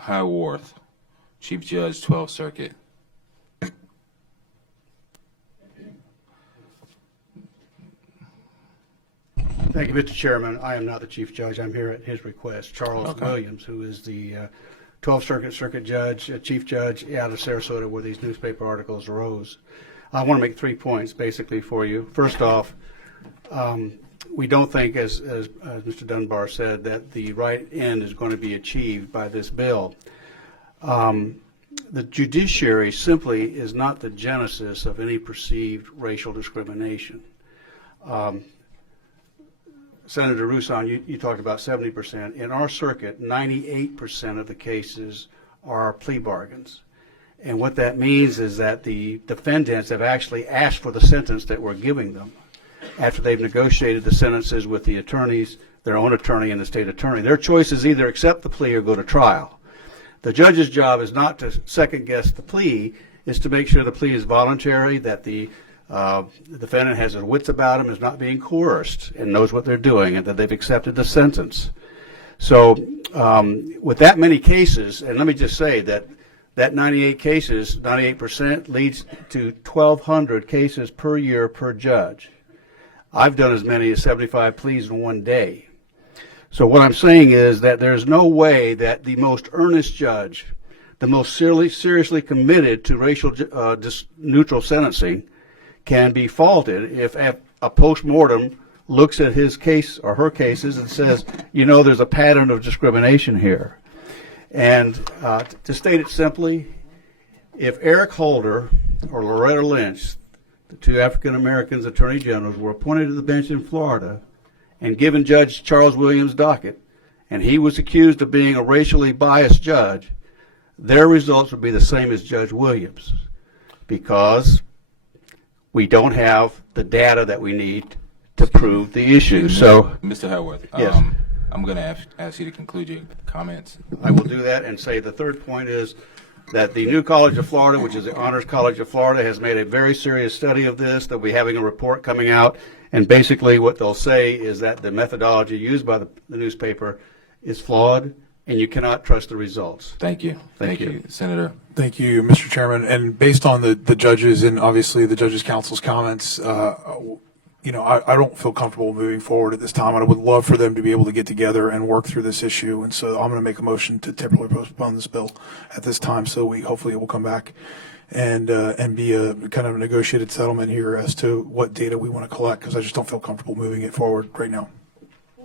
Haworth, Chief Judge, 12th Circuit. Thank you, Mr. Chairman. I am not the Chief Judge. I'm here at his request. Charles Williams, who is the 12th Circuit Judge, Chief Judge out of Sarasota, where these newspaper articles arose. I want to make 3 points, basically, for you. First off, we don't think, as Mr. Dunbar said, that the right end is going to be achieved by this bill. The judiciary simply is not the genesis of any perceived racial discrimination. Senator Roussan, you talked about 70%. In our circuit, 98% of the cases are plea bargains. And what that means is that the defendants have actually asked for the sentence that we're giving them after they've negotiated the sentences with the attorneys, their own attorney and the state attorney. Their choice is either accept the plea or go to trial. The judge's job is not to second guess the plea, is to make sure the plea is voluntary, that the defendant has his wits about him, is not being coerced, and knows what they're doing, and that they've accepted the sentence. So with that many cases, and let me just say that 98 cases, 98% leads to 1,200 cases per year per judge. I've done as many as 75 pleas in one day. So what I'm saying is that there's no way that the most earnest judge, the most seriously committed to racial neutral sentencing, can be faulted if a post-mortem looks at his case or her cases and says, you know, there's a pattern of discrimination here. And to state it simply, if Eric Holder or Loretta Lynch, the two African-Americans attorney generals, were appointed to the bench in Florida and given Judge Charles Williams' docket, and he was accused of being a racially biased judge, their results would be the same as Judge Williams, because we don't have the data that we need to prove the issue. So, Mr. Haworth, yes. I'm going to ask you to conclude your comments. I will do that and say the third point is that the new College of Florida, which is the Honors College of Florida, has made a very serious study of this. They'll be having a report coming out, and basically what they'll say is that the methodology used by the newspaper is flawed, and you cannot trust the results. Thank you. Thank you, Senator. Thank you, Mr. Chairman. And based on the judges and obviously the Judges Council's comments, you know, I don't feel comfortable moving forward at this time. I would love for them to be able to get together and work through this issue. And so I'm going to make a motion to temporarily postpone this bill at this time, so hopefully it will come back and be a kind of a negotiated settlement here as to what data we want to collect, because I just don't feel comfortable moving it forward right now.